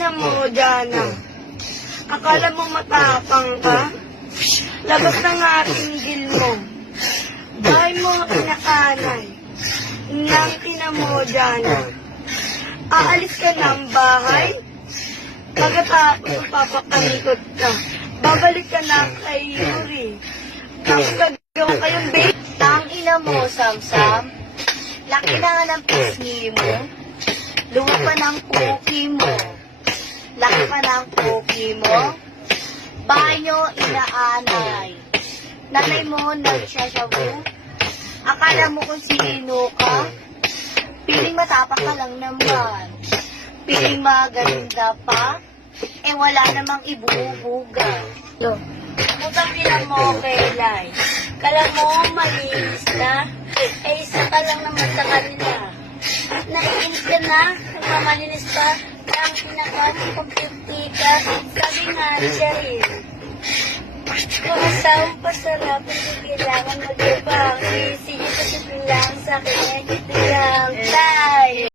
ina mo, Jana. Akala mo matapang ka? Labas na nga tinggil mo. Bahay mo inakanay. Inang ina mo, Jana. Aalis ka ng bahay? Pagkatapos papakanikot ka. Babalik ka na kay Yuri. Tapos gagawa kayong babe. Tang ina mo, Samsam. Laki na nga ng pisngi mo. Luwa pa ng cookie mo. Laki pa ng cookie mo. Banyo, inaanay. Nanay mo, nagsasyabu. Akala mo kung sino ka? Piling matapang ka lang naman. Piling maganda pa. Eh wala namang ibubuga. Butang ina mo, Kelay. Kala mo malinis na? Eh, isa ka lang naman sa kanila. Naiinis ka na? Nagmamalinis pa? Ang pinaka-50 ka? Sabi nga siya rin. Kung asawang pasarap, hindi kailangan mag-ibang. Easy niya kasi lang sa akin.